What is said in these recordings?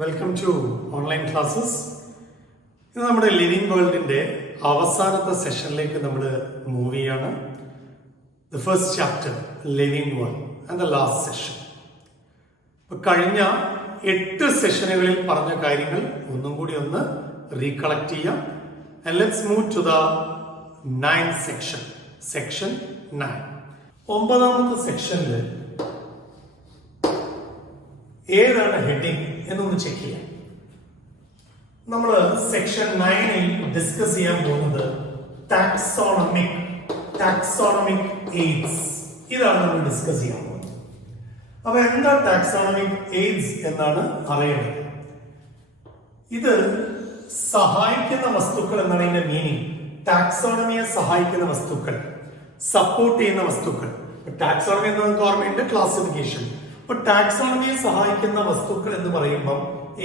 Welcome to online classes. ഇത് നമ്മുടെ living വേൾഡിന്റെ അവസാനത്തെ സെഷനിലേക്ക് നമ്മൾ മൂവ് ചെയ്യാണ്. The first chapter living world and the last session. കഴിഞ്ഞ 8 സെഷനുകളിൽ പറഞ്ഞ കാര്യങ്ങൾ ഒന്നും കൂടി ഒന്ന് റീകളക്ട് ചെയ്യാം. And let's move to the 9th section. Section 9. 9ാമത്തെ സെക്ഷനിൽ ഏതാണ് ഹെഡിങ് എന്നൊന്ന് ചെക്ക് ചെയ്യാം. നമ്മൾ സെക്ഷൻ 9ൽ ഡിസ്കസ് ചെയ്യാൻ പോകുന്നത് ടാക്സോണമിക് എയ്ഡ്സ്. ഇതാണ് നമ്മൾ ഡിസ്കസ് ചെയ്യാൻ പോകുന്നത്. അപ്പൊ എന്താ ടാക്സോണമിക് എയ്ഡ്സ് എന്നാണ് അറിയേണ്ടത്. ഇത് സഹായിക്കുന്ന വസ്തുക്കൾ എന്നാണ് ഇതിന്റെ മീനിങ്. ടാക്സോണമിയെ സഹായിക്കുന്ന വസ്തുക്കൾ, സപ്പോർട്ട് ചെയ്യുന്ന വസ്തുക്കൾ. ടാക്സോണമി എന്ന് നമുക്ക് ഓർമ്മയുണ്ട്, ക്ലാസിഫിക്കേഷൻ. അപ്പൊ ടാക്സോണമിയെ സഹായിക്കുന്ന വസ്തുക്കൾ എന്ന് പറയുമ്പോൾ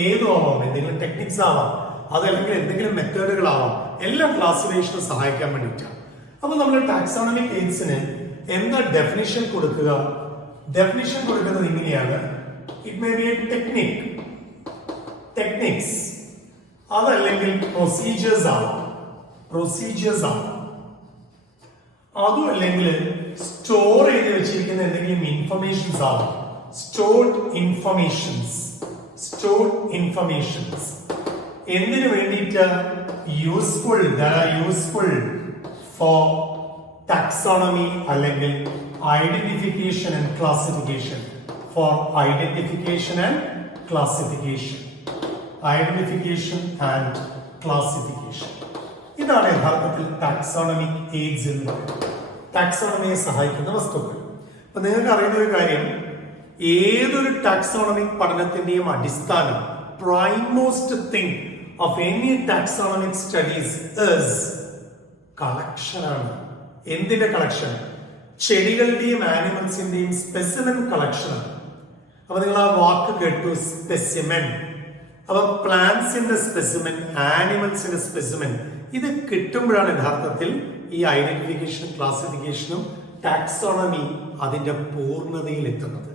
ഏതും ആവാം, എന്തെങ്കിലും ടെക്നിക്സ് ആവാം, അതല്ലെങ്കിൽ എന്തെങ്കിലും മെത്തേഡുകളാവാം, എല്ലാം ക്ലാസിഫിക്കേഷന് സഹായിക്കാൻ വേണ്ടിയിട്ടാണ്. അപ്പൊ നമ്മൾ ടാക്സോണമിക് എയ്ഡ്സിന് എന്താ ഡെഫിനിഷൻ കൊടുക്കുക? ഡെഫിനിഷൻ കൊടുക്കുന്നത് ഇങ്ങനെയാണ്: it may be A techniques, അതല്ലെങ്കിൽ പ്രൊസീജിയേഴ്സ് ആവാം, അതും അല്ലെങ്കിൽ സ്റ്റോർ ചെയ്ത് വെച്ചിരിക്കുന്ന എന്തെങ്കിലും ഇൻഫർമേഷൻസ് ആവാം, സ്റ്റോർഡ് ഇൻഫർമേഷൻസ്. എന്തിനു വേണ്ടിയിട്ട്? യൂസ്ഫുൾ ഫോർ ടാക്സോണമി അല്ലെങ്കിൽ ഐഡന്റിഫിക്കേഷൻ ആൻഡ് ക്ലാസിഫിക്കേഷൻ. ഇതാണ് യഥാർത്ഥത്തിൽ ടാക്സോണമിക് എയ്ഡ്സ് എന്ന് പറയുന്നത്. ടാക്സോണമിയെ സഹായിക്കുന്ന വസ്തുക്കൾ. അപ്പൊ നിങ്ങൾക്ക് അറിയുന്ന ഒരു കാര്യം, ഏതൊരു ടാക്സോണമിക് പഠനത്തിന്റെയും അടിസ്ഥാനം, primost thing of any taxonomic studies is collection ആണ്. എന്തിന്റെ കളക്ഷൻ? ചെടികളുടെയും ആനിമൽസിന്റെയും സ്പെസിമെൻ കളക്ഷൻ ആണ്. അപ്പൊ നിങ്ങൾ ആ വാക്ക് കേട്ടു, സ്പെസിമെൻ. അപ്പൊ പ്ലാന്റ്സിന്റെ സ്പെസിമെൻ, ആനിമൽസിന്റെ സ്പെസിമെൻ, ഇത് കിട്ടുമ്പോഴാണ് യഥാർത്ഥത്തിൽ ഈ ഐഡന്റിഫിക്കേഷനും ക്ലാസിഫിക്കേഷനും ടാക്സോണമി അതിന്റെ പൂർണ്ണതയിൽ എത്തുന്നത്.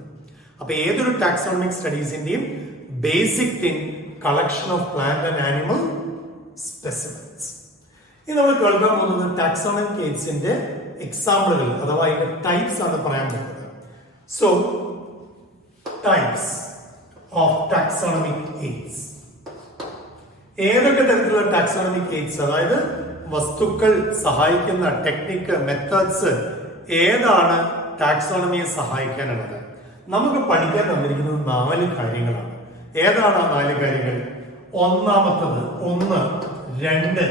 അപ്പൊ ഏതൊരു ടാക്സോണമിക് സ്റ്റഡീസിന്റെയും basic thing collection of plant and animal specimens. ഇനി നമ്മൾ കേൾക്കാൻ പോകുന്നത് ടാക്സോണമിക് എയ്ഡ്സിന്റെ എക്സാമ്പിളുകൾ അഥവാ അതിന്റെ ടൈപ്സ് ആണ് പറയാൻ പോകുന്നത്. So types of taxonomic AIDS. ഏതൊക്കെ തരത്തിലുള്ള ടാക്സോണമിക് എയ്ഡ്സ്, അതായത് വസ്തുക്കൾ സഹായിക്കുന്ന ടെക്നിക്ക്, മെത്തേഡ്സ് ഏതാണ് ടാക്സോണമിയെ സഹായിക്കാനുള്ളത്? നമുക്ക് പഠിക്കാൻ തന്നിരിക്കുന്നത് 4 കാര്യങ്ങളാണ്. ഏതാണ് ആ 4 കാര്യങ്ങൾ? ഒന്നാമത്തത് 1, 2,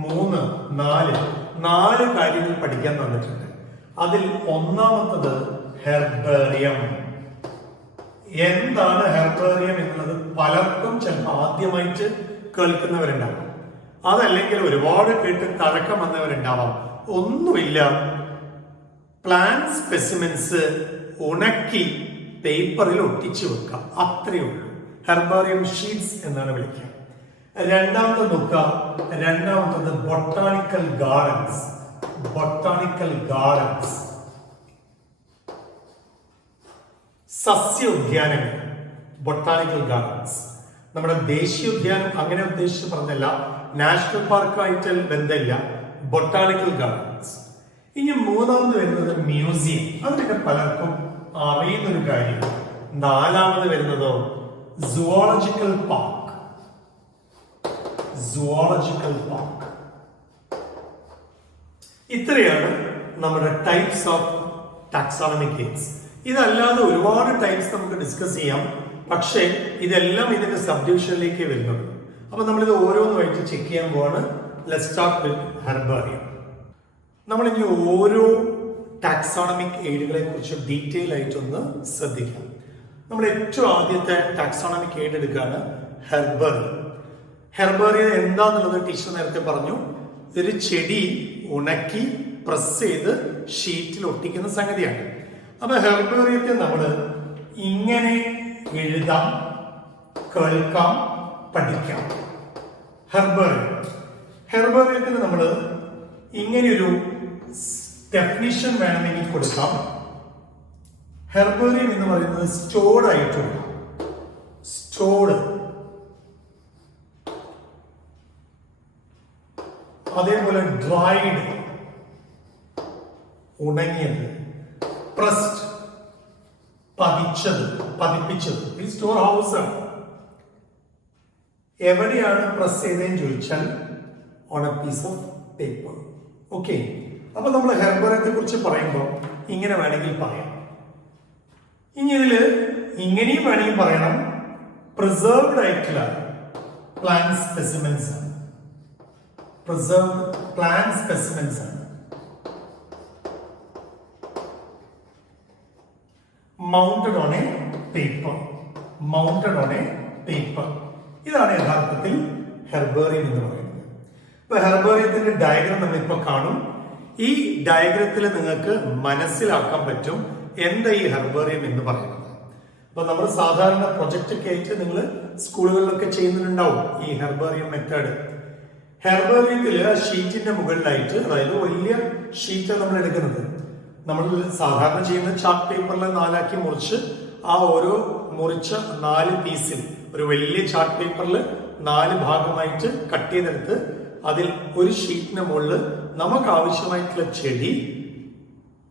3, 4 കാര്യങ്ങൾ പഠിക്കാൻ തന്നിട്ടുണ്ട്. അതിൽ ഒന്നാമത്തത് ഹെർബേറിയം. എന്താണ് ഹെർബേറിയം എന്നുള്ളത് പലർക്കും ചിലപ്പോൾ ആദ്യമായിട്ട് കേൾക്കുന്നവരുണ്ടാവാം, അതല്ലെങ്കിൽ ഒരുപാട് കേട്ട് തഴക്കം വന്നവരുണ്ടാവാം. ഒന്നുമില്ല, പ്ലാന്റ് സ്പെസിമെൻസ് ഉണക്കി പേപ്പറിൽ ഒട്ടിച്ചു വെക്കാം, അത്രയേ ഉള്ളൂ. ഹെർബാറിയം ഷീറ്റ്സ് എന്നാണ് വിളിക്കുക. രണ്ടാമത്തത് നോക്കുക, രണ്ടാമത്തത് ബൊട്ടാണിക്കൽ ഗാർഡൻസ്. സസ്യ ഉദ്യാനങ്ങൾ, ബൊട്ടാണിക്കൽ ഗാർഡൻസ്. നമ്മുടെ ദേശീയ ഉദ്യാനം അങ്ങനെ ഉദ്ദേശിച്ച് പറഞ്ഞല്ല, നാഷണൽ പാർക്കായിട്ട് ബന്ധമില്ല, ബൊട്ടാണിക്കൽ ഗാർഡൻസ്. ഇനി മൂന്നാമത് വരുന്നത് മ്യൂസിയം. അത് പിന്നെ പലർക്കും അറിയുന്നൊരു കാര്യമാണ്. നാലാമത് വരുന്നതോ സുവോളജിക്കൽ പാർക്ക്. ഇത്രയാണ് നമ്മുടെ ടൈപ്സ് ഓഫ് ടാക്സോണമിക് എയ്ഡ്സ്. ഇതല്ലാതെ ഒരുപാട് ടൈപ്സ് നമുക്ക് ഡിസ്കസ് ചെയ്യാം, പക്ഷേ ഇതെല്ലാം ഇതിന്റെ സബ് ഡിവിഷനിലേക്ക് വരുന്നുള്ളൂ. അപ്പൊ നമ്മളിത് ഓരോന്നുമായിട്ട് ചെക്ക് ചെയ്യാൻ പോവാണ്. Let's start with herbarium. നമ്മൾ ഇനി ഓരോ ടാക്സോണമിക് എയ്ഡുകളെ കുറിച്ച് ഡീറ്റെയിൽ ആയിട്ടൊന്ന് ശ്രദ്ധിക്കാം. നമ്മൾ ഏറ്റവും ആദ്യത്തെ ടാക്സോണമിക് എയ്ഡ് എടുക്കുകയാണ് ഹെർബേറിയം. ഹെർബേറിയം എന്താന്നുള്ളത് ടീച്ചർ നേരത്തെ പറഞ്ഞു. ഇതൊരു ചെടി ഉണക്കി പ്രസ് ചെയ്ത് ഷീറ്റിൽ ഒട്ടിക്കുന്ന സംഗതിയാണ്. അപ്പൊ ഹെർബേറിയത്തെ നമ്മൾ ഇങ്ങനെ എഴുതാം, കേൾക്കാം, പഠിക്കാം. ഹെർബേറിയത്തിന് നമ്മൾ ഇങ്ങനെയൊരു ഡെഫിനിഷൻ വേണമെങ്കിൽ കൊടുക്കാം. ഹെർബേറിയം എന്ന് പറയുന്നത് സ്റ്റോർഡ് ആയിട്ടുള്ള അതേപോലെ ഡ്രൈഡ് ഉണങ്ങിയത്, പ്രസ്ഡ് പതിപ്പിച്ചത്. ഈ സ്റ്റോർ ഹൗസ് ആണ്. എവിടെയാണ് പ്രസ് ചെയ്തതെന്ന് ചോദിച്ചാൽ on a piece of paper. Okay, അപ്പൊ നമ്മൾ ഹെർബേറിയത്തെ കുറിച്ച് പറയുമ്പോൾ ഇങ്ങനെ വേണമെങ്കിൽ പറയാം. ഇനി ഇതില് ഇങ്ങനെയും വേണമെങ്കിൽ പറയണം, പ്രിസർവ്ഡ് ആയിട്ടുള്ള പ്ലാന്റ് സ്പെസിമെൻസ് ആണ്. പ്രിസർവ്ഡ് പ്ലാന്റ് സ്പെസിമെൻസ് ആണ്. Mounted on A paper. ഇതാണ് യഥാർത്ഥത്തിൽ ഹെർബേറിയം എന്ന് പറയുന്നത്. ഇപ്പൊ ഹെർബേറിയത്തിന്റെ ഡയഗ്രം നമ്മളിപ്പോ കാണും. ഈ ഡയഗ്രത്തിൽ നിങ്ങൾക്ക് മനസ്സിലാക്കാൻ പറ്റും എന്താ ഈ ഹെർബേറിയം എന്ന് പറയുന്നത്. അപ്പൊ നമ്മൾ സാധാരണ പ്രൊജക്റ്റ് ഒക്കെ ആയിട്ട് നിങ്ങൾ സ്കൂളുകളിലൊക്കെ ചെയ്യുന്നുണ്ടാവും ഈ ഹെർബേറിയം മെത്തേഡ്. ഹെർബേറിയത്തില് ആ ഷീറ്റിന്റെ മുകളിലായിട്ട്, അതായത് വലിയ ഷീറ്റ് നമ്മൾ എടുക്കുന്നത്, നമ്മൾ സാധാരണ ചെയ്യുന്ന ചാർട്ട് പേപ്പറിൽ 4 മുറിച്ച് ആ ഓരോ മുറിച്ച 4 പീസിൽ ഒരു വലിയ ചാർട്ട് പേപ്പറിൽ 4 ഭാഗമായിട്ട് കട്ട് ചെയ്തെടുത്ത് അതിൽ ഒരു ഷീറ്റിന് മുകളിൽ നമുക്ക് ആവശ്യമായിട്ടുള്ള ചെടി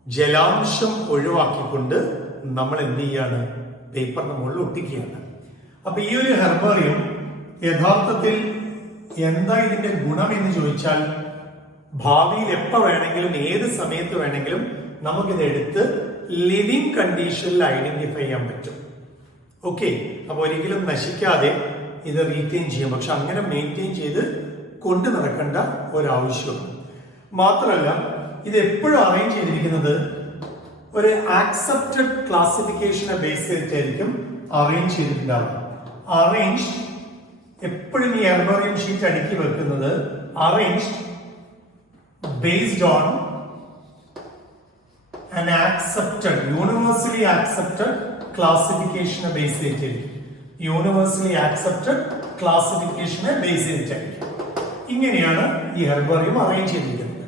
ജലാംശം ഒഴിവാക്കിക്കൊണ്ട് നമ്മൾ എന്ത് ചെയ്യാണ്, പേപ്പറിന് മുകളിൽ ഒട്ടിക്കുകയാണ്. അപ്പൊ ഈ ഒരു ഹെർബേറിയം യഥാർത്ഥത്തിൽ എന്താ ഇതിന്റെ ഗുണം എന്ന് ചോദിച്ചാൽ, ഭാവിയിൽ എപ്പോ വേണമെങ്കിലും ഏത് സമയത്ത് വേണമെങ്കിലും നമുക്കിത് എടുത്ത് ലിവിങ് കണ്ടീഷനിൽ ഐഡന്റിഫൈ ചെയ്യാൻ പറ്റും. ഓക്കെ, അപ്പൊ ഒരിക്കലും നശിക്കാതെ ഇത് റീറ്റെയിൻ ചെയ്യാം. പക്ഷെ അങ്ങനെ മെയിൻറ്റെയിൻ ചെയ്ത് കൊണ്ടു നടക്കേണ്ട ഒരാവശ്യമുണ്ട്. മാത്രമല്ല ഇത് എപ്പോഴും അറേഞ്ച് ചെയ്തിരിക്കുന്നത് ഒരു ആക്സെപ്റ്റഡ് ക്ലാസിഫിക്കേഷനെ ബേസ് ചെയ്തിട്ടായിരിക്കും അറേഞ്ച് ചെയ്തിട്ടുണ്ടാവുക. അറേഞ്ച് എപ്പോഴും ഈ ഹെർബേറിയം ഷീറ്റ് അടുക്കി വെക്കുന്നത് arrange based on an accepted, universally accepted classification base ചെയ്തിരിക്കും. യൂണിവേഴ്സലി ആക്സെപ്റ്റഡ് ക്ലാസിഫിക്കേഷനെ ബേസ് ചെയ്തിട്ടായിരിക്കും. ഇങ്ങനെയാണ് ഈ ഹെർബേറിയം അറേഞ്ച് ചെയ്തിരിക്കുന്നത്.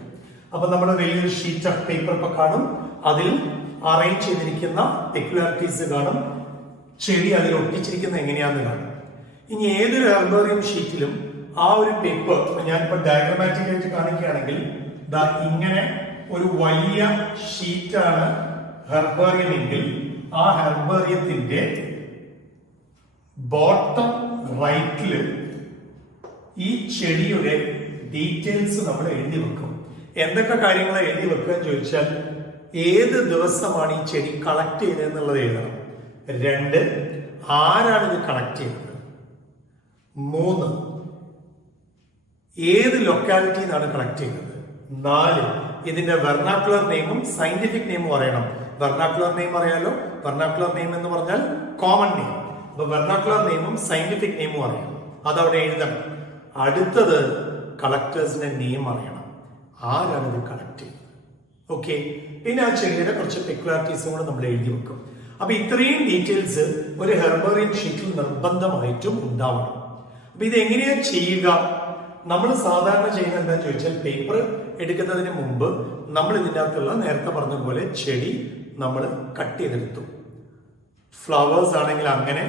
അപ്പൊ നമ്മൾ വലിയൊരു ഷീറ്റ് ഓഫ് പേപ്പർ ഇപ്പൊ കാണും, അതിൽ അറേഞ്ച് ചെയ്തിരിക്കുന്ന പെക്യുലാരിറ്റീസ് കാണും, ചെടി അതിൽ ഒട്ടിച്ചിരിക്കുന്ന എങ്ങനെയാന്ന് കാണും. ഇനി ഏതൊരു ഹെർബേറിയം ഷീറ്റിലും ആ ഒരു പേപ്പർ ഞാനിപ്പോ ഡയഗ്രമാറ്റിക് ആയിട്ട് കാണിക്കുകയാണെങ്കിൽ ഇങ്ങനെ ഒരു വലിയ ഷീറ്റാണ് ഹെർബേറിയം എങ്കിൽ ആ ഹെർബേറിയത്തിന്റെ ബോട്ടം റൈറ്റില് ഈ ചെടിയുടെ ഡീറ്റെയിൽസ് നമ്മൾ എഴുതി വെക്കും. എന്തൊക്കെ കാര്യങ്ങൾ എഴുതി വെക്കുക എന്ന് ചോദിച്ചാൽ, ഏത് ദിവസമാണ് ഈ ചെടി കളക്ട് ചെയ്തതെന്നുള്ളത് എഴുതണം. 2, ആരാണ് ഇത് കളക്ട് ചെയ്തത്. 3, ഏത് ലൊക്കാലിറ്റിയിൽ നിന്നാണ് കളക്ട് ചെയ്തത്. 4, ഇതിന്റെ വെർണാക്കുലർ നെയിമും സയന്റിഫിക് നെയിമും അറിയണം. വെർണാക്കുലർ നെയിം അറിയാലോ, വെർണാക്കുലർ നെയിം എന്ന് പറഞ്ഞാൽ കോമൺ നെയിം. അപ്പൊ വെർണാക്കുലർ നെയിമും സയന്റിഫിക് നെയിമും അറിയണം, അതവിടെ എഴുതണം. അടുത്തത് കളക്ടേഴ്സിന്റെ നെയിം അറിയണം, ആരാണ് ഇത് കളക്ട് ചെയ്തത്. ഓക്കെ, പിന്നെ ആ ചെടിയുടെ കുറച്ച് പെക്യുലാരിറ്റീസും കൂടെ നമ്മൾ എഴുതി വെക്കും. അപ്പൊ ഇത്രയും ഡീറ്റെയിൽസ് ഒരു ഹെർബേറിയം ഷീറ്റിൽ നിർബന്ധമായിട്ടും ഉണ്ടാവണം. അപ്പൊ ഇത് എങ്ങനെയാ ചെയ്യുക? നമ്മൾ സാധാരണ ചെയ്യുന്നത് എന്താണെന്ന് ചോദിച്ചാൽ, പേപ്പർ എടുക്കുന്നതിന് മുമ്പ് നമ്മൾ ഇതിൻ്റെ അകത്തുള്ള നേരത്തെ പറഞ്ഞ പോലെ ചെടി നമ്മൾ കട്ട് ചെയ്തെടുത്തു. ഫ്ലവേഴ്സ് ആണെങ്കിൽ അങ്ങനെ,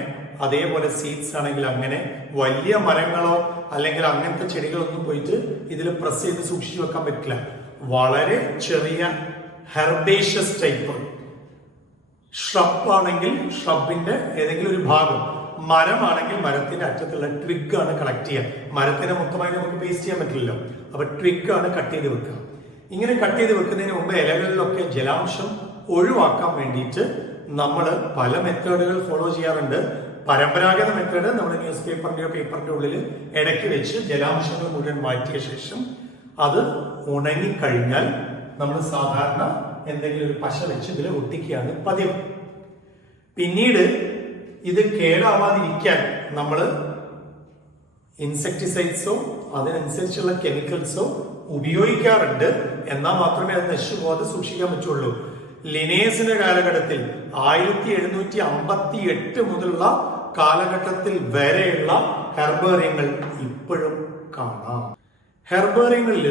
അതേപോലെ സീഡ്സ് ആണെങ്കിൽ അങ്ങനെ. വലിയ മരങ്ങളോ അല്ലെങ്കിൽ അങ്ങനത്തെ ചെടികളൊന്നും പോയിട്ട് ഇതിൽ പ്രസ് ചെയ്ത് സൂക്ഷിച്ചു വെക്കാൻ പറ്റില്ല. വളരെ ചെറിയ ഹെർബേഷ്യസ് ടൈപ്പ് ഷ്രബ് ആണെങ്കിൽ ഷ്രബിന്റെ ഏതെങ്കിലും ഒരു ഭാഗം, മരമാണെങ്കിൽ മരത്തിന്റെ അറ്റത്തുള്ള ട്വിഗ് ആണ് കളക്ട് ചെയ്യുക. മരത്തിനെ മൊത്തമായി നമുക്ക് പേസ്റ്റ് ചെയ്യാൻ പറ്റില്ലല്ലോ, അപ്പൊ ട്വിഗ് ആണ് കട്ട് ചെയ്ത് വെക്കുക. ഇങ്ങനെ കട്ട് ചെയ്ത് വെക്കുന്നതിന് മുമ്പ് ഇലകളിലൊക്കെ ജലാംശം ഒഴിവാക്കാൻ വേണ്ടിയിട്ട് നമ്മൾ പല മെത്തേഡുകൾ ഫോളോ ചെയ്യാറുണ്ട്. പരമ്പരാഗത മെത്തേഡ് നമ്മൾ ന്യൂസ് പേപ്പറിന്റെയോ പേപ്പറിന്റെ ഉള്ളിൽ ഇടയ്ക്ക് വെച്ച് ജലാംശങ്ങൾ മുഴുവൻ മാറ്റിയ ശേഷം അത് ഉണങ്ങിക്കഴിഞ്ഞാൽ നമ്മൾ സാധാരണ എന്തെങ്കിലും ഒരു പശ വെച്ച് ഇതിൽ ഒട്ടിക്കുകയാണ് പതിവ്. പിന്നീട് ഇത് കേടാവാതിരിക്കാൻ നമ്മൾ ഇൻസെക്ടിസൈഡ്സോ അതിനനുസരിച്ചുള്ള കെമിക്കൽസോ ഉപയോഗിക്കാറുണ്ട്. എന്നാൽ മാത്രമേ അത് നശിച്ചു പോകാതെ സൂക്ഷിക്കാൻ പറ്റുള്ളൂ. ലിനേസിന്റെ കാലഘട്ടത്തിൽ 1758 മുതലുള്ള കാലഘട്ടത്തിൽ വരെയുള്ള ഹെർബേറിയങ്ങൾ ഇപ്പോഴും കാണാം. ഹെർബേറിയങ്ങളിൽ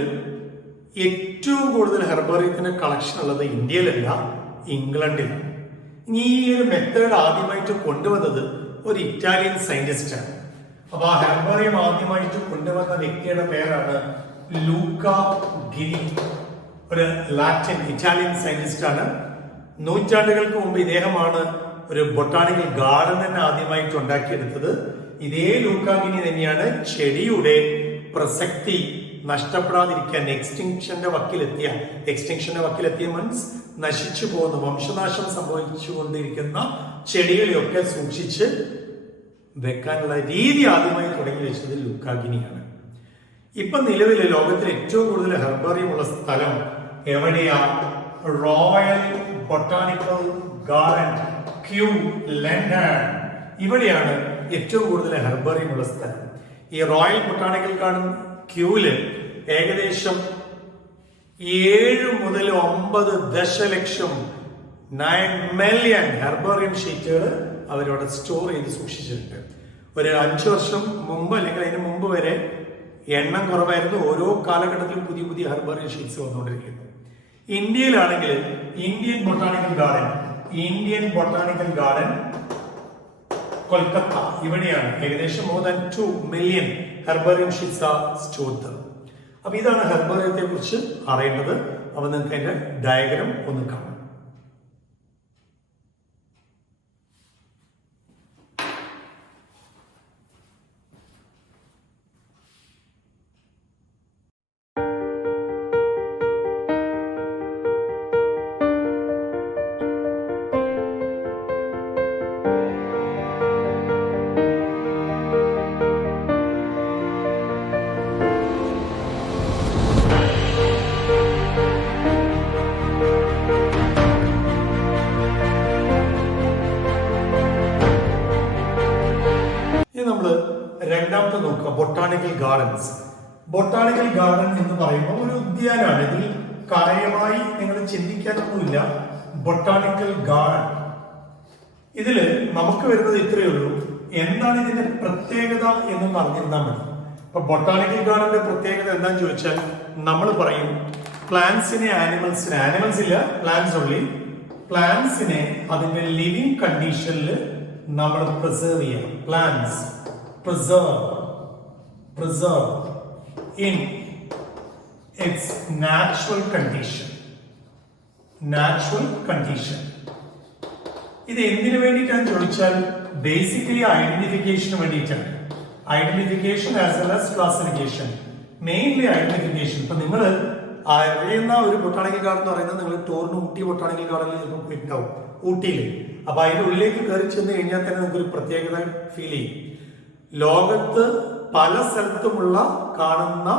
ഏറ്റവും കൂടുതൽ ഹെർബേറിയത്തിന്റെ കളക്ഷൻ ഉള്ളത് ഇന്ത്യയിലല്ല, ഇംഗ്ലണ്ടിലാണ്. ഇനി ഈ ഒരു മെത്തേഡ് ആദ്യമായിട്ട് കൊണ്ടുവന്നത് ഒരു ഇറ്റാലിയൻ സയന്റിസ്റ്റ് ആണ്. അപ്പൊ ആ ഹെർബേറിയം ആദ്യമായിട്ട് കൊണ്ടുവന്ന വ്യക്തിയുടെ പേരാണ് ലൂക്ക ഗിനി, ഒരു ലാറ്റിൻ ഇറ്റാലിയൻ സയന്റിസ്റ്റ് ആണ്. നൂറ്റാണ്ടുകൾക്ക് മുമ്പ് ഇദ്ദേഹമാണ് ഒരു ബൊട്ടാണിക്കൽ ഗാർഡൻ തന്നെ ആദ്യമായിട്ട് ഉണ്ടാക്കിയെടുത്തത്. ഇതേ ലൂക്ക ഗിനി തന്നെയാണ് ചെടിയുടെ പ്രസക്തി നഷ്ടപ്പെടാതിരിക്കാൻ എക്സ്റ്റിങ്ഷന്റെ വക്കിലെത്തിയ മീൻസ് നശിച്ചു പോകുന്ന, വംശനാശം സംഭവിച്ചുകൊണ്ടിരിക്കുന്ന ചെടികളെയൊക്കെ സൂക്ഷിച്ച് വെക്കാനുള്ള രീതി ആദ്യമായി തുടങ്ങി വെച്ചത് ലൂക്ക ഗിനിയാണ്. ഇപ്പൊ നിലവിൽ ലോകത്തിൽ ഏറ്റവും കൂടുതൽ ഹെർബേറിയം ഉള്ള സ്ഥലം എവിടെയാ? Royal botanical garden, Kew, London. ഇവിടെയാണ് ഏറ്റവും കൂടുതൽ ഹെർബേറിയം ഉള്ള സ്ഥലം. ഈ റോയൽ ബൊട്ടാണിക്കൽ ഗാർഡൻ ക്യൂവില് ഏകദേശം 7 മുതൽ 9 ദശലക്ഷം 9 മില്യൺ ഹെർബേറിയം ഷീറ്റുകൾ അവരവിടെ സ്റ്റോർ ചെയ്ത് സൂക്ഷിച്ചിട്ടുണ്ട്. ഒരു 5 വർഷം മുമ്പ് അല്ലെങ്കിൽ അതിന് മുമ്പ് വരെ എണ്ണം കുറവായിരുന്നു. ഓരോ കാലഘട്ടത്തിലും പുതിയ പുതിയ ഹെർബേറിയം ഷീറ്റ്സ് വന്നുകൊണ്ടിരിക്കുന്നു. ഇന്ത്യയിലാണെങ്കിൽ ഇന്ത്യൻ ബൊട്ടാണിക്കൽ ഗാർഡൻ കൊൽക്കത്ത, ഇവിടെയാണ് ഏകദേശം more than 2 million herbarium sheets R stored. അപ്പൊ ഇതാണ് ഹെർബേറിയത്തെ കുറിച്ച് അറിയേണ്ടത്. അപ്പൊ നിങ്ങൾക്ക് അതിന്റെ ഡയഗ്രാം ഒന്ന് കാണാം. രണ്ടാമത്തെ നോക്കുക, ബൊട്ടാണിക്കൽ ഗാർഡൻസ്. ബൊട്ടാണിക്കൽ ഗാർഡൻ എന്ന് പറയുമ്പോൾ ഒരു ഉദ്യാനമാണ്. ഇതിൽ കാര്യമായി നിങ്ങൾ ചിന്തിക്കാനൊന്നുമില്ല. ബൊട്ടാണിക്കൽ ഗാർഡൻ ഇതില് നമുക്ക് വരുന്നത് ഇത്രയേ ഉള്ളൂ. എന്താണ് ഇതിന്റെ പ്രത്യേകത എന്ന് പറഞ്ഞിരുന്നാൽ മതി. ഇപ്പൊ ബൊട്ടാണിക്കൽ ഗാർഡന്റെ പ്രത്യേകത എന്താന്ന് ചോദിച്ചാൽ നമ്മൾ പറയും പ്ലാന്റ്സിനെ ആനിമൽസ് ഇല്ല, പ്ലാന്റ്സ് ഉള്ളി. പ്ലാന്റ്സിനെ അതിന്റെ ലിവിങ് കണ്ടീഷനിൽ നമ്മൾ പ്രിസർവ് ചെയ്യണം. Plants preserve in its natural condition. ഇത് എന്തിനു വേണ്ടിയിട്ടാണ് ചോദിച്ചാൽ ബേസിക്കലി ഐഡന്റിഫിക്കേഷന് വേണ്ടിയിട്ടാണ്. Identification as well as classification. Mainly identification. ഇപ്പൊ നിങ്ങൾ അറിയുന്ന ഒരു ബൊട്ടാണിക്കൽ ഗാർഡൻ എന്ന് പറയുന്നത് നിങ്ങൾ ടൂറിന് ഊട്ടി ബൊട്ടാണിക്കൽ ഗാർഡനിൽ ചിലപ്പോൾ പോയിട്ടുണ്ടാവും, ഊട്ടിയിൽ. അപ്പൊ അതിന്റെ ഉള്ളിലേക്ക് കയറി ചെന്ന് കഴിഞ്ഞാൽ തന്നെ നിങ്ങൾക്ക് ഒരു പ്രത്യേകത ഫീൽ ചെയ്യും. ലോകത്ത് പല സ്ഥലത്തുമുള്ള കാണുന്ന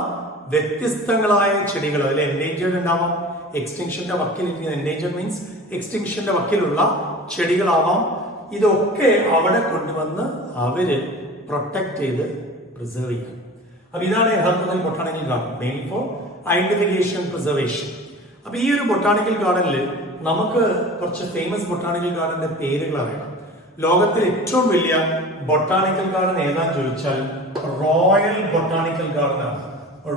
വ്യത്യസ്തങ്ങളായ ചെടികൾ, അതിൽ എൻഡേഞ്ചേർഡ് ഉണ്ടാവാം, എക്സ്റ്റിങ്ഷന്റെ വക്കിൽ, എൻഡേഞ്ചേർഡ് മീൻസ് എക്സ്റ്റിങ്ഷന്റെ വക്കിലുള്ള ചെടികളാവാം. ഇതൊക്കെ അവിടെ കൊണ്ടുവന്ന് അവര് പ്രൊട്ടക്ട് ചെയ്ത് പ്രിസർവ് ചെയ്യും. അപ്പൊ ഇതാണ് യഥാർത്ഥത്തിൽ botanical garden, main for identification, preservation. അപ്പൊ ഈ ഒരു ബൊട്ടാണിക്കൽ ഗാർഡനിൽ നമുക്ക് കുറച്ച് ഫേമസ് ബൊട്ടാണിക്കൽ ഗാർഡന്റെ പേരുകൾ അറിയാം. ലോകത്തിൽ ഏറ്റവും വലിയ ബൊട്ടാണിക്കൽ ഗാർഡൻ ഏതാന്ന് ചോദിച്ചാൽ റോയൽ ബൊട്ടാണിക്കൽ ഗാർഡൻ ആണ്.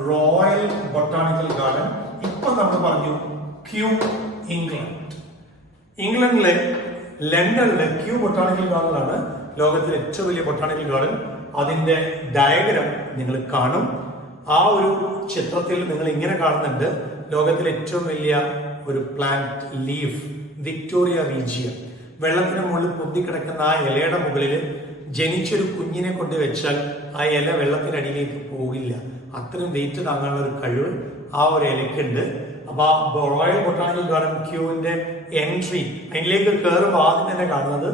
റോയൽ ബൊട്ടാണിക്കൽ ഗാർഡൻ ഇപ്പൊ നമ്മൾ പറഞ്ഞു ക്യൂ, ഇംഗ്ലണ്ടിലെ ലണ്ടനിലെ ക്യൂ ബൊട്ടാണിക്കൽ ഗാർഡനാണ് ലോകത്തിലെ ഏറ്റവും വലിയ ബൊട്ടാണിക്കൽ ഗാർഡൻ. അതിന്റെ ഡയഗ്രാം നിങ്ങൾ കാണും. ആ ഒരു ചിത്രത്തിൽ നിങ്ങൾ ഇങ്ങനെ കാണുന്നുണ്ട് ലോകത്തിലെ ഏറ്റവും വലിയ ഒരു പ്ലാന്റ് ലീഫ്, വിക്ടോറിയ റീജിയ. വെള്ളത്തിന് മുകളിൽ പൊന്തിക്കിടക്കുന്ന ആ ഇലയുടെ മുകളിൽ ജനിച്ചൊരു കുഞ്ഞിനെ കൊണ്ട് വെച്ചാൽ ആ ഇല വെള്ളത്തിനടിയിലേക്ക് പോകില്ല. അത്രയും വെയിറ്റ് താങ്ങാനുള്ള ഒരു കഴിവ് ആ ഒരു ഇലയ്ക്കുണ്ട്. അപ്പൊ ആ റോയൽ ബൊട്ടാണിക്കൽ ഗാർഡൻ ക്യൂവിന്റെ എൻട്രി, അതിലേക്ക് കയറുമ്പോൾ ആദ്യം തന്നെ കാണുന്നത്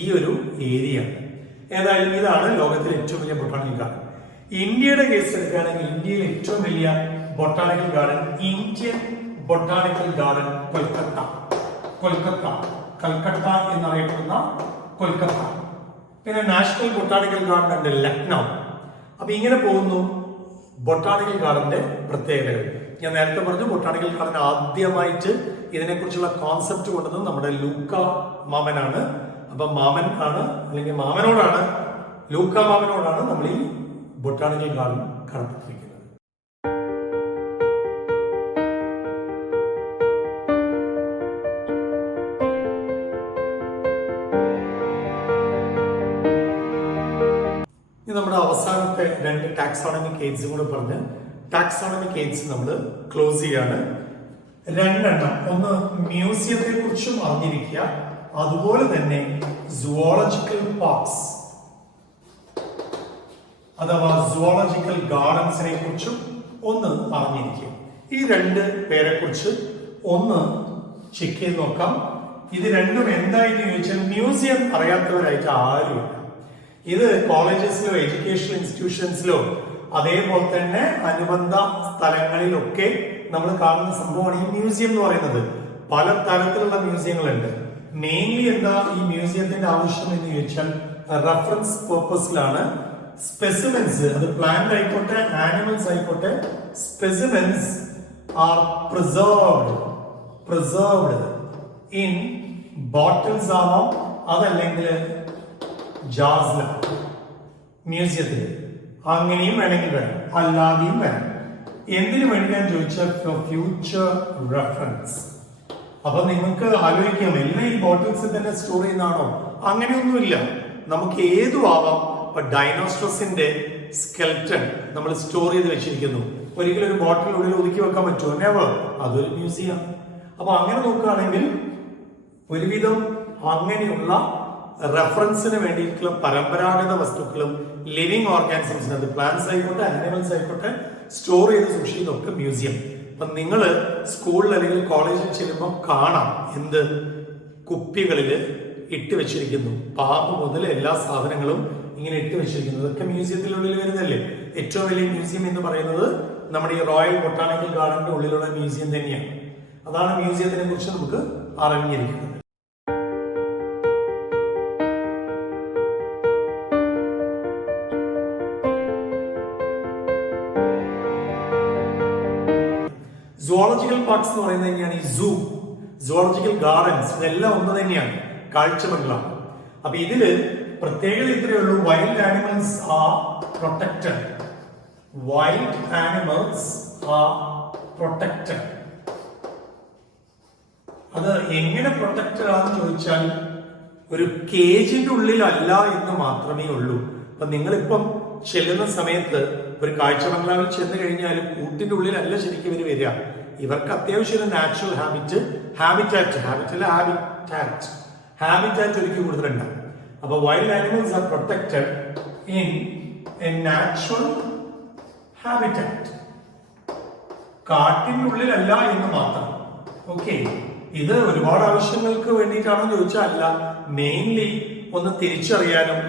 ഈ ഒരു ഏരിയയാണ്. ഏതായാലും ഇതാണ് ലോകത്തിലെ ഏറ്റവും വലിയ ബൊട്ടാണിക്കൽ ഗാർഡൻ. ഇന്ത്യയുടെ കേസ് എടുക്കുകയാണെങ്കിൽ ഇന്ത്യയിലെ ഏറ്റവും വലിയ botanical garden Indian botanical garden Calcutta എന്നറിയപ്പെടുന്ന കൊൽക്കത്ത. പിന്നെ നാഷണൽ ബൊട്ടാണിക്കൽ ഗാർഡൻ ഉണ്ട് ലക്നൗ. അപ്പൊ ഇങ്ങനെ പോകുന്നു ബൊട്ടാണിക്കൽ ഗാർഡന്റെ പ്രത്യേകതകൾ. ഞാൻ നേരത്തെ പറഞ്ഞു ബൊട്ടാണിക്കൽ ഗാർഡൻ ആദ്യമായിട്ട് ഇതിനെക്കുറിച്ചുള്ള കോൺസെപ്റ്റ് കൊണ്ടുവന്നത് നമ്മുടെ ലൂക്ക മാമനാണ്. അപ്പൊ ലൂക്ക മാമനോടാണ് നമ്മൾ ഈ ബൊട്ടാണിക്കൽ ഗാർഡൻ കടപ്പെട്ടിരിക്കുന്നത്. നമ്മുടെ അവസാനത്തെ 2 ടാക്സോണമിക് എയ്ഡ്സും കൂടെ പറഞ്ഞ് ടാക്സോണമിക് എയ്ഡ്സ് നമ്മൾ ക്ലോസ് ചെയ്യാണ്. രണ്ടെണ്ണം, ഒന്ന് മ്യൂസിയത്തെ കുറിച്ചും അറിഞ്ഞിരിക്കുക, അതുപോലെ തന്നെ സുവോളജിക്കൽ പാർക്സ് അഥവാ സുവോളജിക്കൽ ഗാർഡൻസിനെ കുറിച്ചും ഒന്ന് അറിഞ്ഞിരിക്കുക. ഈ രണ്ട് പേരെ കുറിച്ച് ഒന്ന് ചെക്ക് ചെയ്ത് നോക്കാം. ഇത് രണ്ടും എന്തായെന്ന് ചോദിച്ചാൽ മ്യൂസിയം അറിയാത്തവരായിട്ട് ആരുമില്ല. ഇത് കോളേജസിലോ എഡ്യൂക്കേഷണൽ ഇൻസ്റ്റിറ്റ്യൂഷൻസിലോ അതേപോലെ തന്നെ അനുബന്ധ സ്ഥലങ്ങളിലൊക്കെ നമ്മൾ കാണുന്ന സംഭവമാണ് ഈ മ്യൂസിയം എന്ന് പറയുന്നത്. പല തരത്തിലുള്ള മ്യൂസിയങ്ങളുണ്ട്. മെയിൻലി എന്താ ഈ മ്യൂസിയത്തിന്റെ ആവശ്യം എന്ന് ചോദിച്ചാൽ റെഫറൻസ് പേർപ്പസിലാണ്. സ്പെസിമെൻസ്, അത് പ്ലാന്റ് ആയിക്കോട്ടെ ആനിമൽസ് ആയിക്കോട്ടെ, specimens are preserved in bottles ആവാം, അതല്ലെങ്കിൽ ജാർസിലാണ് മ്യൂസിയത്തിൽ. അങ്ങനെയും വേണമെങ്കിൽ വേണം, അല്ലാതെയും വേണം. എന്തിനു വേണ്ടിയാന്ന് ചോദിച്ചാൽ ഫോർ ഫ്യൂച്ചർ റെഫറൻസ്. അപ്പൊ നിങ്ങൾക്ക് ആലോചിക്കാം, എല്ലാം ഈ ബോട്ടിൽസിൽ തന്നെ സ്റ്റോർ ചെയ്യുന്നതാണോ? അങ്ങനെയൊന്നുമില്ല, നമുക്ക് ഏതും ആവാം. ഇപ്പൊ ഡൈനോസ്ട്രസിന്റെ സ്കെൽറ്റൺ നമ്മൾ സ്റ്റോർ ചെയ്ത് വെച്ചിരിക്കുന്നു. ഒരിക്കലും ഒരു ബോട്ടിലുള്ളിൽ ഒതുക്കി വെക്കാൻ പറ്റുമോ? നെവർ. അതൊരു മ്യൂസിയം. അപ്പൊ അങ്ങനെ നോക്കുകയാണെങ്കിൽ ഒരുവിധം അങ്ങനെയുള്ള റെഫറൻസിന് വേണ്ടിയിട്ടുള്ള പരമ്പരാഗത വസ്തുക്കളും ലിവിങ് ഓർഗാനിസംസിന്, അത് പ്ലാന്റ്സ് ആയിക്കോട്ടെ ആനിമൽസ് ആയിക്കോട്ടെ, സ്റ്റോർ ചെയ്ത് സൂക്ഷിക്കുന്നതൊക്കെ മ്യൂസിയം. അപ്പൊ നിങ്ങൾ സ്കൂളിൽ അല്ലെങ്കിൽ കോളേജിൽ ചെല്ലുമ്പോൾ കാണാം എന്ത് കുപ്പികളിൽ ഇട്ട് വെച്ചിരിക്കുന്നു. പാമ്പ് മുതൽ എല്ലാ സാധനങ്ങളും ഇങ്ങനെ ഇട്ട് വെച്ചിരിക്കുന്നു. ഇതൊക്കെ മ്യൂസിയത്തിനുള്ളിൽ വരുന്നതല്ലേ. ഏറ്റവും വലിയ മ്യൂസിയം എന്ന് പറയുന്നത് നമ്മുടെ ഈ റോയൽ ബൊട്ടാണിക്കൽ ഗാർഡന്റെ ഉള്ളിലുള്ള മ്യൂസിയം തന്നെയാണ്. അതാണ് മ്യൂസിയത്തിനെ കുറിച്ച് നമുക്ക് അറിഞ്ഞിരിക്കുന്നത്. സുവോളജിക്കൽ പാർക്സ് എന്ന് പറയുന്നത് തന്നെയാണ് ഈ സൂ, സുവോളജിക്കൽ ഗാർഡൻസ്, ഇതെല്ലാം ഒന്ന് തന്നെയാണ്, കാഴ്ചബംഗ്ലാവ്. അപ്പൊ ഇതില് പ്രത്യേകത ഇത്രയേ ഉള്ളൂ, wild animals are protected. Wild animals are protected. അത് എങ്ങനെ പ്രൊട്ടക്റ്റഡ് ആണെന്ന് ചോദിച്ചാൽ ഒരു കേജിന്റെ ഉള്ളിലല്ല എന്ന് മാത്രമേ ഉള്ളൂ. അപ്പൊ നിങ്ങളിപ്പം ചെല്ലുന്ന സമയത്ത് ഒരു കാഴ്ച ബംഗ്ലാവിൽ ചെന്ന് കഴിഞ്ഞാൽ കൂട്ടിന്റെ ഉള്ളിലല്ല ശരിക്കും ഇവർ വരിക. ഇവർക്ക് അത്യാവശ്യം ഒരു നാച്ചുറൽ ഹാബിറ്റാറ്റ് ഒരുക്കി കൊടുത്തിട്ടുണ്ടാവും. അപ്പൊ wild animals are protected in a natural habitat. കാട്ടിന്റെ ഉള്ളിലല്ല എന്ന് മാത്രം. ഓക്കെ, ഇത് ഒരുപാട് ആവശ്യങ്ങൾക്ക് വേണ്ടിയിട്ടാണോ ചോദിച്ചാൽ അല്ല, മെയിൻലി ഒന്ന് തിരിച്ചറിയാനും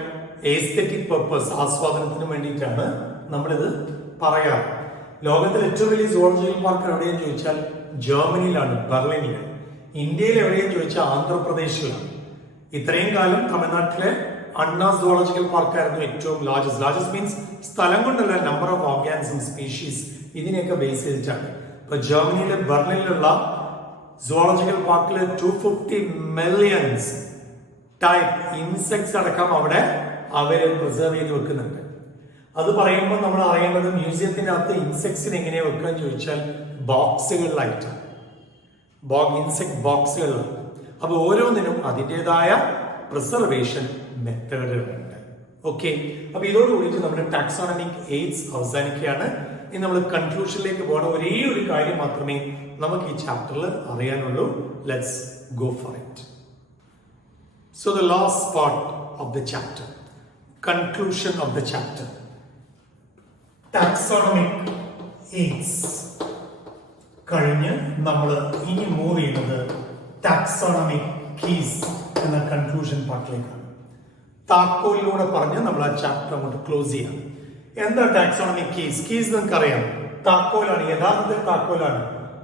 എസ്തെറ്റിക് പർപ്പസ്, ആസ്വാദനത്തിനും വേണ്ടിയിട്ടാണ് നമ്മളിത് പറയാറ്. ലോകത്തിലെ ഏറ്റവും വലിയ സുവോളജിക്കൽ പാർക്ക് എവിടെയെന്ന് ചോദിച്ചാൽ ജർമ്മനിയിലാണ്, ബെർലിനിലാണ്. ഇന്ത്യയിൽ എവിടെയെന്ന് ചോദിച്ചാൽ ആന്ധ്രാപ്രദേശിലാണ്. ഇത്രയും കാലം തമിഴ്നാട്ടിലെ അണ്ണാ സുവോളജിക്കൽ പാർക്കായിരുന്നു ഏറ്റവും ലാർജസ്റ്റ് മീൻസ് സ്ഥലം കൊണ്ടല്ല, നമ്പർ ഓഫ് ഓർഗാനിസം സ്പീഷീസ്, ഇതിനെയൊക്കെ ബേസ് ചെയ്തിട്ടാണ്. ഇപ്പൊ ജർമ്മനിയിലെ ബെർലിനിലുള്ള സുവോളജിക്കൽ പാർക്കിൽ 250 മില്യൺസ് ടൈപ്പ് ഇൻസെക്ട്സ് അടക്കം അവിടെ അവര് പ്രിസർവ് ചെയ്ത് വെക്കുന്നുണ്ട്. അത് പറയുമ്പോൾ നമ്മൾ അറിയേണ്ടത് മ്യൂസിയത്തിനകത്ത് ഇൻസെക്ട്സിന് എങ്ങനെയാ വെക്കുക എന്ന് ചോദിച്ചാൽ ബോക്സുകളിലായിട്ടാണ്, ഇൻസെക്ട് ബോക്സുകളിലാണ്. അപ്പൊ ഓരോന്നിനും അതിൻ്റെതായ പ്രിസർവേഷൻ മെത്തേഡുകളുണ്ട്. ഓക്കെ, അപ്പൊ ഇതോടുകൂടിയിട്ട് നമ്മുടെ ടാക്സോണമിക് എയ്ഡ്സ് അവസാനിക്കുകയാണ്. ഇനി നമ്മൾ കൺക്ലൂഷനിലേക്ക് പോകണം. ഒരേ ഒരു കാര്യം മാത്രമേ നമുക്ക് ഈ ചാപ്റ്ററിൽ അറിയാനുള്ളൂ. Let's go for it. So the last part of the chapter, conclusion of the chapter, taxonomic aids. കഴിഞ്ഞ് നമ്മൾ ഇനി മൂവ് ചെയ്യുന്നത് ടാക്സോണമിക് കീസ് എന്ന കൺക്ലൂഷൻ പാർട്ടിലേക്കാണ്. താക്കോലിലൂടെ പറഞ്ഞ് നമ്മൾ ആ ചാപ്റ്റർ അങ്ങോട്ട് ക്ലോസ് ചെയ്യാം. എന്താ ടാക്സോണമിക് കീസ്? നിങ്ങൾക്ക് അറിയാം, താക്കോലാണ്, യഥാർത്ഥത്തിൽ താക്കോലാണ്.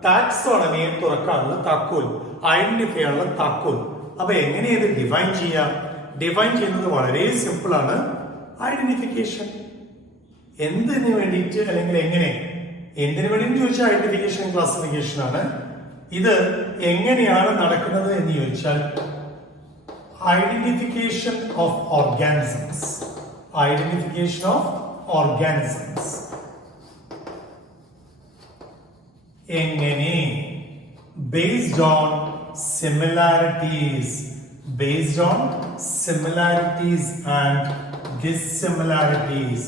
ടാക്സോണമിയെ തുറക്കാനുള്ള താക്കോൽ, ഐഡന്റിഫൈ ചെയ്യാനുള്ള താക്കോൽ. അപ്പൊ എങ്ങനെ ഇത് ഡിഫൈൻ ചെയ്യാം? ഡിഫൈൻ ചെയ്യുന്നത് വളരെ സിമ്പിൾ ആണ്. ഐഡന്റിഫിക്കേഷൻ. എന്തിനു വേണ്ടിയിട്ട് അല്ലെങ്കിൽ എങ്ങനെ? എന്തിനു വേണ്ടി ചോദിച്ചാൽ ഐഡന്റിഫിക്കേഷൻ ക്ലാസിഫിക്കേഷൻ ആണ്. ഇത് എങ്ങനെയാണ് നടക്കുന്നത് എന്ന് ചോദിച്ചാൽ identification of organisms. Identification of organisms എങ്ങനെ? based on similarities and dissimilarities.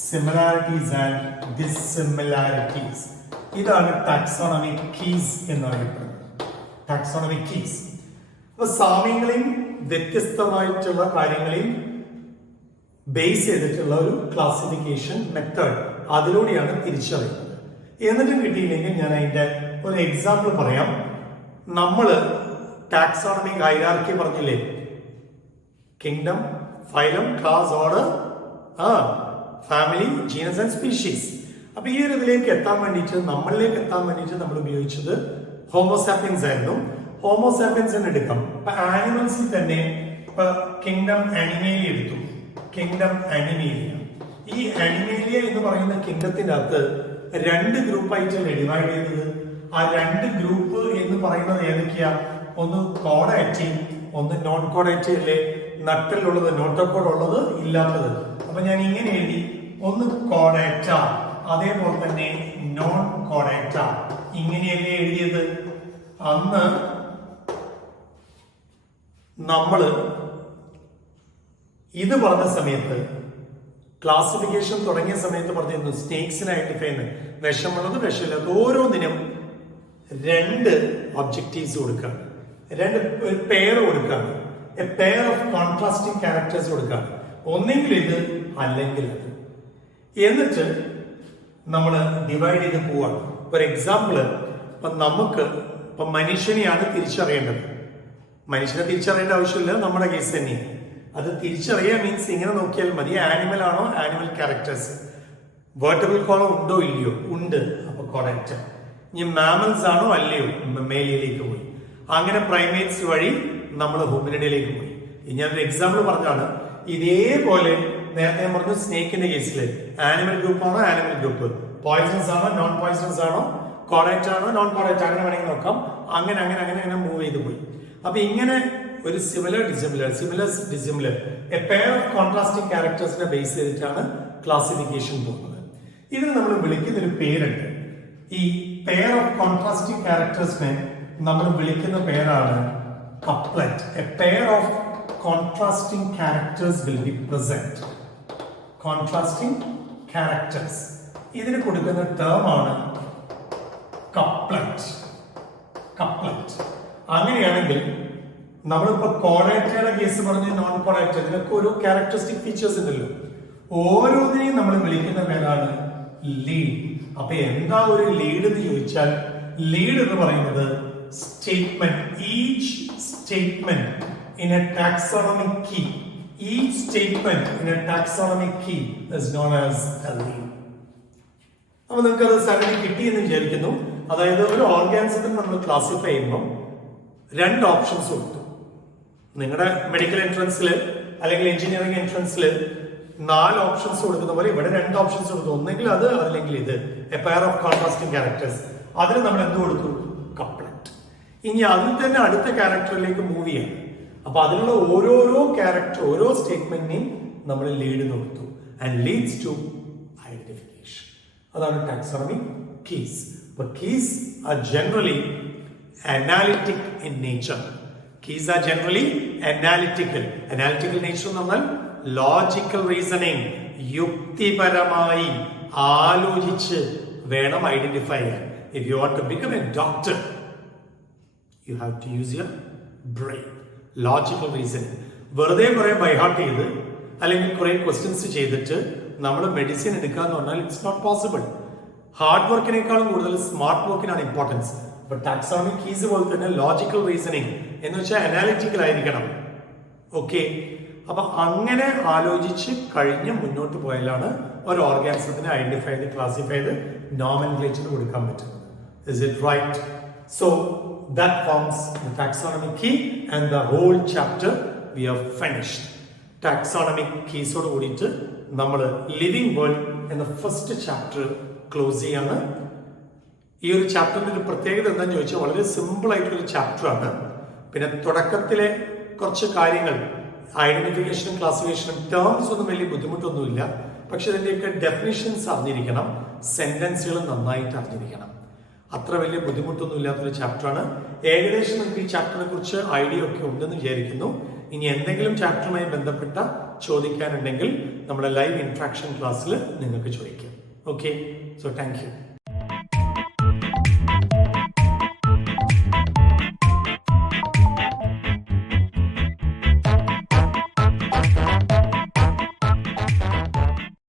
Similarities and dissimilarities. ഇതാണ് ടാക്സോണമിക് കീസ് എന്ന് പറയപ്പെടുന്നത്. Taxonomic keys. അപ്പൊ സാമ്യങ്ങളെയും വ്യത്യസ്തമായിട്ടുള്ള കാര്യങ്ങളെയും ബേസ് ചെയ്തിട്ടുള്ള ഒരു ക്ലാസിഫിക്കേഷൻ മെത്തേഡ്, അതിലൂടെയാണ് തിരിച്ചറിയുന്നത്. എന്നിട്ടും കിട്ടിയില്ലെങ്കിൽ ഞാൻ അതിന്റെ ഒരു എക്സാമ്പിൾ പറയാം. നമ്മള് ടാക്സോണമിക് ഹൈറാർക്കി പറഞ്ഞില്ലേ, kingdom, phylum, class, order, family, genus and species. അപ്പൊ ഈ ഒരു ഇതിലേക്ക് എത്താൻ വേണ്ടിയിട്ട്, നമ്മളിലേക്ക് എത്താൻ വേണ്ടിയിട്ട് നമ്മൾ ഉപയോഗിച്ചത് ഹോമോസാപ്പിയൻസ് ആയിരുന്നു. ഹോമോസാപ്പിയൻസിന് എടുക്കാം. ഇപ്പൊ ആനിമൽസിൽ തന്നെ ഇപ്പൊ കിങ്ഡം അനിമേലിയ എടുത്തു. കിങ്ഡം അനിമേലിയ, ഈ അനിമേലിയ എന്ന് പറയുന്ന കിങ്ഡത്തിന്റെ അകത്ത് 2 ഗ്രൂപ്പായിട്ടല്ലേ ഡിവൈഡ് ചെയ്തത്. ആ 2 ഗ്രൂപ്പ് എന്ന് പറയുന്നത് ഏതൊക്കെയാ? ഒന്ന് കോഡാക്റ്റീവ്, ഒന്ന് നോൺ കോഡാക്റ്റീവ് അല്ലേ? നട്ടിലുള്ളത്, നോട്ടോകോഡ് ഉള്ളത്, ഇല്ലാത്തത്. അപ്പൊ ഞാൻ ഇങ്ങനെ എഴുതി, ഒന്ന് കോഡാക്റ്റ, അതേപോലെ തന്നെ നോൺ കോഡാക്റ്റ. ഇങ്ങനെയല്ലേ എഴുതിയത്? അന്ന് നമ്മള് ഇത് പറഞ്ഞ സമയത്ത്, ക്ലാസിഫിക്കേഷൻ തുടങ്ങിയ സമയത്ത് പറഞ്ഞിരുന്നു സ്നേക്സിനെ ഐഡന്റിഫൈ ചെയ്യുന്നത്, വിഷമുള്ളത്, വിഷമില്ലാത്ത, ഓരോന്നിനും 2 ഒബ്ജക്റ്റീവ്സ് കൊടുക്കുക, 2 പെയർ കൊടുക്കുക, A pair of contrasting characters കൊടുക്കുക. ഒന്നെങ്കിൽ ഇത്, അല്ലെങ്കിൽ അത്. എന്നിട്ട് നമ്മൾ ഡിവൈഡ് ചെയ്ത് പോവാണ്. ഒരു എക്സാമ്പിള്, ഇപ്പൊ നമുക്ക് ഇപ്പൊ മനുഷ്യനെയാണ് തിരിച്ചറിയേണ്ടത്. മനുഷ്യനെ തിരിച്ചറിയേണ്ട ആവശ്യമില്ല, നമ്മുടെ കേസ് തന്നെയാണ്. അത് തിരിച്ചറിയാൻ മീൻസ് ഇങ്ങനെ നോക്കിയാൽ മതി, ആനിമൽ ആണോ, ആനിമൽ ക്യാരക്ടേഴ്സ്, വേർട്ടബിൾ കോളം ഉണ്ടോ ഇല്ലയോ, ഉണ്ട്, അപ്പൊ കോഡാക്റ്റ്. ഇനി മാമൽസ് ആണോ അല്ലയോ, മേലിലേക്ക് പോയി. അങ്ങനെ പ്രൈമേറ്റ്സ് വഴി നമ്മൾ ഹോമിനിഡിലേക്ക് പോയി. ഞാനൊരു എക്സാമ്പിൾ പറഞ്ഞാണ്. ഇതേപോലെ നേരത്തെ ഞാൻ പറഞ്ഞു സ്നേക്കിന്റെ കേസിൽ ആനിമൽ ഗ്രൂപ്പ് ആണോ, ആനിമൽ ഗ്രൂപ്പ്, പോയിസൺസ് ആണോ, നോൺ പോയിസൺസ് ആണോ, കോഡാക്റ്റ് ആണോ, നോൺ കോഡാക്റ്റ്, അങ്ങനെ വേണമെങ്കിൽ നോക്കാം. അങ്ങനെ അങ്ങനെ അങ്ങനെ അങ്ങനെ മൂവ് ചെയ്ത് പോയി. അപ്പൊ ഇങ്ങനെ ഒരു similar dissimilar, similar dissimilar, a pair of contrasting ക്യാരക്ടേഴ്സിനെ ബേസ് ചെയ്തിട്ടാണ് ക്ലാസിഫിക്കേഷൻ പോകുന്നത്. ഇതിന് നമ്മൾ വിളിക്കുന്ന ഒരു പേരുണ്ട്. ഈ പെയർ ഓഫ് കോൺട്രാസ്റ്റിംഗ് ക്യാരക്ടേഴ്സിനെ നമ്മൾ വിളിക്കുന്ന പേരാണ് couplet. A pair of contrasting characters will be present. Contrasting characters, ഇതിന് കൊടുക്കുന്ന ടേം ആണ് കപ്ലറ്റ്. കപ്ലറ്റ്. അങ്ങനെയാണെങ്കിൽ നമ്മളിപ്പോ കോഡാക്റ്റയുടെ കേസ് പറഞ്ഞ് നോൺ കോഡാക്റ്റ്, ഇതിനൊക്കെ ഓരോ ക്യാരക്ടറിസ്റ്റിക് ഫീച്ചേഴ്സ് ഉണ്ടല്ലോ. ഓരോന്നിനെയും നമ്മൾ വിളിക്കുന്ന പേരാണ് ലീഡ്. അപ്പൊ എന്താ ഒരു ലീഡ് എന്ന് ചോദിച്ചാൽ, ലീഡ് എന്ന് പറയുന്നത് statement, each statement in a taxonomic key, each statement in a taxonomic key is known as a lead. അപ്പൊ നിങ്ങൾക്ക് അത് സഡൻലി കിട്ടി എന്ന് വിചാരിക്കുന്നു. അതായത് ഒരു ഓർഗാനിസത്തിനെ നമ്മൾ ക്ലാസിഫൈ ചെയ്യുമ്പോൾ 2 ഓപ്ഷൻസ് കൊടുത്തു. നിങ്ങളുടെ മെഡിക്കൽ എൻട്രൻസിൽ അല്ലെങ്കിൽ എഞ്ചിനീയറിംഗ് എൻട്രൻസിൽ 4 ഓപ്ഷൻസ് കൊടുക്കുന്ന പോലെ ഇവിടെ 2 ഓപ്ഷൻസ് കൊടുത്തു. ഒന്നെങ്കിൽ അത്, അല്ലെങ്കിൽ ഇത്, A pair of contrasting characters. അതിന് നമ്മൾ എന്ത് കൊടുത്തു? കപ്ലറ്റ്. ഇനി അതിൽ തന്നെ അടുത്ത ക്യാരക്ടറിലേക്ക് മൂവ് ചെയ്യാം. അപ്പൊ അതിലുള്ള ഓരോരോ ക്യാരക്ടർ, ഓരോ സ്റ്റേറ്റ്മെന്റിനെയും നമ്മൾ ലീഡ് കൊടുത്തു. And leads to identification. അതാണ് ടാക്സോണമിക് കീസ്. അപ്പൊ keys are generally analytic in nature. Keys are generally analytical. Analytical nature എന്ന് പറഞ്ഞാൽ logical reasoning, യുക്തിപരമായി ആലോചിച്ച് വേണം ഐഡന്റിഫൈ ചെയ്യാൻ. If you want to become a doctor, you have to use your brain. Logical reasoning. വെറുതെ കുറെ by heart ചെയ്ത് അല്ലെങ്കിൽ കുറെ ക്വസ്റ്റ്യൻസ് ചെയ്തിട്ട് നമ്മൾ മെഡിസിൻ എടുക്കാന്ന് പറഞ്ഞാൽ ഇറ്റ്സ് നോട്ട് പോസിബിൾ. ഹാർഡ് വർക്കിനേക്കാളും കൂടുതൽ സ്മാർട്ട് വർക്കിനാണ് ഇമ്പോർട്ടൻസ്. ടാക്സോണമിക് കീസ് പോലെ തന്നെ ലോജിക്കൽ റീസണിങ് എന്ന് വെച്ചാൽ അനാലിറ്റിക്കൽ ആയിരിക്കണം. ഓക്കെ, അപ്പൊ അങ്ങനെ ആലോചിച്ച് കഴിഞ്ഞ് മുന്നോട്ട് പോയാലാണ് ഒരു ഓർഗാനിസത്തിനെ ഐഡന്റിഫൈ ചെയ്ത് ക്ലാസിഫൈ ചെയ്ത് നോമൻക്ലേച്ചർ കൊടുക്കാൻ പറ്റുന്നത്. Is it right? So that forms the taxonomic key and the whole chapter we have finished. Taxonomic keys ഓട് കൂടിയിട്ട് നമ്മൾ ലിവിംഗ് വേൾഡ് എന്ന ഫസ്റ്റ് ചാപ്റ്റർ ക്ലോസ് ചെയ്യാണ്. ഈ ഒരു ചാപ്റ്ററിന്റെ ഒരു പ്രത്യേകത എന്താണെന്ന് ചോദിച്ചാൽ വളരെ സിമ്പിൾ ആയിട്ടുള്ള ചാപ്റ്റർ ആണ്. പിന്നെ തുടക്കത്തിലെ കുറച്ച് കാര്യങ്ങൾ ഐഡന്റിഫിക്കേഷനും ക്ലാസിഫിക്കേഷനും ടേംസ് ഒന്നും വലിയ ബുദ്ധിമുട്ടൊന്നുമില്ല. പക്ഷെ ഇതിന്റെയൊക്കെ ഡെഫിനിഷൻസ് അറിഞ്ഞിരിക്കണം, സെന്റൻസുകൾ നന്നായിട്ട് അറിഞ്ഞിരിക്കണം. അത്ര വലിയ ബുദ്ധിമുട്ടൊന്നും ഇല്ലാത്തൊരു ചാപ്റ്ററാണ്. ഏകദേശം നമുക്ക് ഈ ചാപ്റ്ററിനെ കുറിച്ച് ഐഡിയ ഒക്കെ ഉണ്ടെന്ന് വിചാരിക്കുന്നു. ഇനി എന്തെങ്കിലും ചാപ്റ്ററുമായി ബന്ധപ്പെട്ട ചോദിക്കാനുണ്ടെങ്കിൽ നമ്മുടെ ലൈവ് ഇന്ററാക്ഷൻ ക്ലാസ്സിൽ നിങ്ങൾക്ക് ചോദിക്കാം. Okay, so thank you.